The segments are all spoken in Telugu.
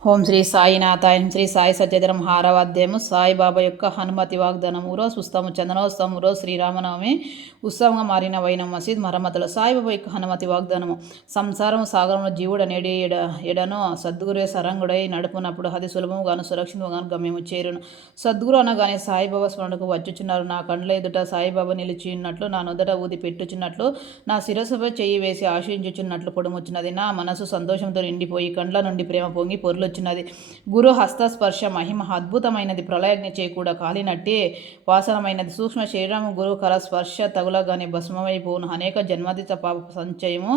ఓం శ్రీ సాయినాథాయ శ్రీ సాయి సత్యధరం హారవాద్యము సాయిబాబా యొక్క హనుమతి వాగ్దానము రోజు ఉత్సవం చందనోత్సవం రోజు శ్రీరామనవమి ఉత్సవంగా మారిన వైన మసీద్ మరమ్మతులు సాయిబాబా యొక్క హనుమతి వాగ్దానము సంసారం సాగరంలో జీవుడు అనేడి ఎడను సద్గురే సరంగుడై నడుపునప్పుడు అది సులభముగాను సురక్షితముగాను గమ్యము చేరును. సద్గురు అనగానే సాయిబాబా స్మరణకు వచ్చుచున్నారు. నా కండ్ల ఎదుట సాయిబాబా నిలిచిన్నట్లు, నా నుదట ఊది పెట్టుచున్నట్లు, నా శిరస్సుపై చెయ్యి వేసి ఆశించుచున్నట్లు పొడుముచున్నది. నా మనసు సంతోషంతో నిండిపోయి కండ్ల నుండి ప్రేమ పొంగి పొర్లు వచ్చినది. గురు హస్తస్పర్శ మహిమ అద్భుతమైనది. ప్రళయజ్ఞ చేయకూడ కాలినట్టే వాసనమైనది. సూక్ష్మ శరీరము గురు కర స్పర్శ తగులగానే భస్మమైపోను. అనేక జన్మదిత పాప సంచయము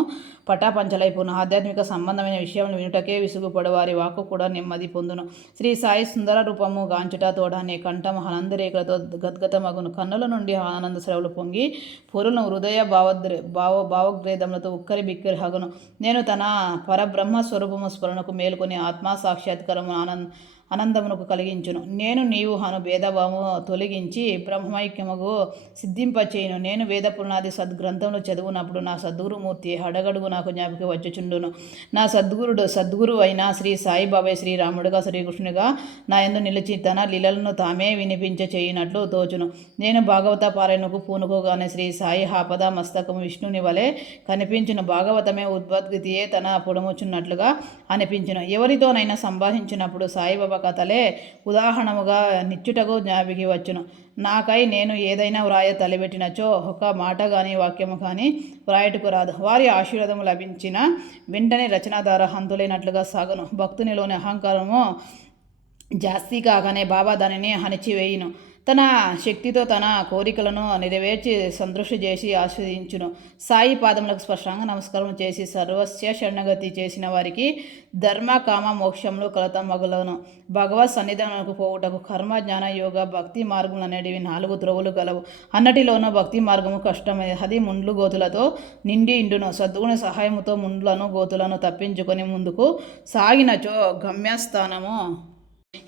పటాపంచలైపోను. ఆధ్యాత్మిక సంబంధమైన విషయములు వినుటకే విసుగుపడవారి వాక్కు కూడా నెమ్మది పొందును. శ్రీ సాయి సుందర రూపము గాంచుట తోడనే కంఠము ఆనందరేఖలతో గద్గతమగును. కన్నుల నుండి ఆనంద స్రవులు పొంగి పొరులను హృదయ భావోద్వేదములతో ఉక్కరి బిక్కరి హగును. నేను తన పరబ్రహ్మ స్వరూపము స్మరణకు మేలుకొని ఆత్మా సాక్షాత్కారము ఆనందమునకు కలిగించును. నేను నీవు అను భేదభావము తొలగించి బ్రహ్మైక్యముగు సిద్ధింపచేయును. నేను వేద పునాది సద్గ్రంథములు చదువునప్పుడు నా సద్గురుమూర్తి అడగడుగు నాకు జ్ఞాపకం వచ్చుచుండును. నా సద్గురు అయిన శ్రీ సాయిబాబాయ్ శ్రీరాముడుగా శ్రీకృష్ణునిగా నా యందు నిలిచి తన లీలలను తామే వినిపించ చేయునట్లు తోచును. నేను భాగవత పారాయణకు పూనుకోగానే శ్రీ సాయి ఆపద మస్తకము విష్ణుని వలె కనిపించును. భాగవతమే ఉద్భద్గతియే తన పొడముచున్నట్లుగా అనిపించును. ఎవరితోనైనా సంభాషించినప్పుడు సాయిబాబా కథలే ఉదాహరణముగా నిచ్చుటకు జ్ఞాపికి వచ్చును. నాకై నేను ఏదైనా వ్రాయ తలబెట్టినచో ఒక మాట కానీ వాక్యము కానీ వ్రాయటకు రాదు. వారి ఆశీర్వాదము లభించిన వెంటనే రచనాధార హంతులైనట్లుగా సాగును. భక్తునిలోని అహంకారము జాస్తి కాగానే బాబా దానిని అణిచివేయును. తన శక్తితో తన కోరికలను నెరవేర్చి సంతృష్టి చేసి ఆస్వాదించును. సాయి పాదములకు స్పష్టంగా నమస్కారం చేసి సర్వస్య శరణగతి చేసిన వారికి ధర్మ కామ మోక్షములు కలతమగులను. భగవత్ సన్నిధానకు పోవుటకు కర్మ జ్ఞాన యోగ భక్తి మార్గములు అనేటివి 4 త్రోవలు గలవు. అన్నటిలోనూ భక్తి మార్గము కష్టమైనది. అది ముండ్లు గోతులతో నిండి ఇండును. సద్గుణ సహాయముతో ముండ్లను గోతులను తప్పించుకొని ముందుకు సాగినచో గమ్యస్థానము.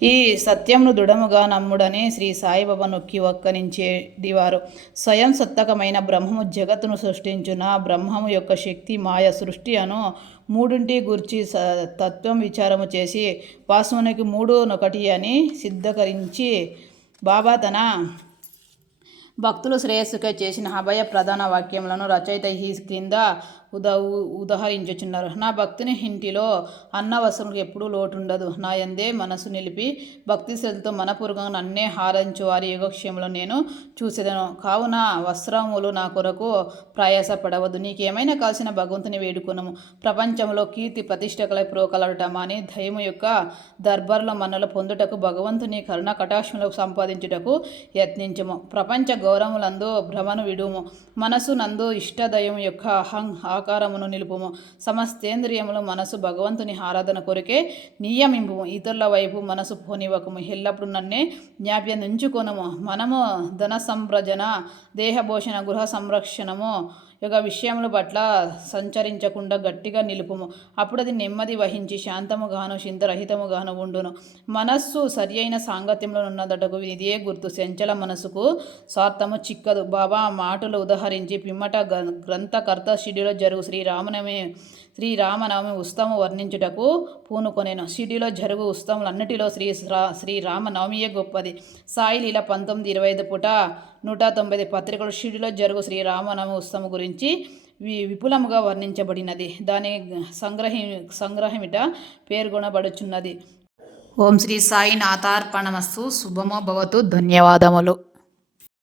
ఈ సత్యమును దృఢముగా నమ్ముడని శ్రీ సాయిబాబా నొక్కి వక్కనించేడివారు. స్వయం సత్తకమైన బ్రహ్మము జగత్తును సృష్టించున. బ్రహ్మము యొక్క శక్తి మాయ సృష్టి అను మూడింటి గూర్చి తత్వం విచారము చేసి వాస్తవానికి 3 అని సిద్ధకరించి బాబా తన భక్తులు శ్రేయస్సుకై చేసిన అభయ ప్రధాన వాక్యములను రచయిత ఈ క్రింద ఉదహరించుచున్నారు. నా భక్తుని ఇంటిలో అన్న వస్త్రములకు ఎప్పుడూ లోటుండదు. నా యందే మనసు నిలిపి భక్తి శ్రద్ధతో మనపూర్వకంగా నన్నే హారించు వారి యోగక్షేమంలో నేను చూసేదను. కావున వస్త్రములు నా కొరకు ప్రయాసపడవద్దు. నీకేమైనా కాల్సిన భగవంతుని వేడుకొనము. ప్రపంచంలో కీర్తి ప్రతిష్టకలై ప్రోకలడటం అని దైవము యొక్క దర్బార్లో మన్నలు పొందుటకు భగవంతుని కరుణ కటాక్షములు సంపాదించుటకు యత్నించము. ప్రపంచ గౌరవములందు భ్రమను విడుము. మనసు నందు ఇష్టదయం యొక్క ఆకారమును నిలుపుము. సమస్తేంద్రియములు మనసు భగవంతుని ఆరాధన కొరకే నియమింపుము. ఇతరుల వైపు మనసు పోనివ్వకము. ఎల్లప్పుడు నన్నే జ్ఞాప్యంచుకొనము. మనము ధన సంప్రజన దేహభోషణ గృహ సంరక్షణము యొక్క విషయముల పట్ల సంచరించకుండా గట్టిగా నిలుపుము. అప్పుడు అది నెమ్మది వహించి శాంతముగాను చింతరహితముగాను ఉండును. మనస్సు సరి అయిన సాంగత్యంలో ఉన్నదటకు ఇదే గుర్తు. చంచల మనసుకు స్వార్థము చిక్కదు. బాబా మాటలు ఉదహరించి పిమ్మట గ్రంథకర్త షిడిలో జరుగు శ్రీరామనవమి ఉత్సవం వర్ణించుటకు పూనుకొనేను. షిడిలో జరుగు ఉత్సవములన్నిటిలో శ్రీరామనవమియే గొప్పది. సాయి లీల 1925 పుట 190 పత్రికలు షిడిలో జరుగు శ్రీరామనవమి ఉత్సవం గురించి విపులముగా వర్ణించబడినది. దాని సంగ్రహమిట పేర్కొనబడుచున్నది. ఓం శ్రీ సాయి నాథార్పణమస్తు. శుభమో భవతు. ధన్యవాదములు.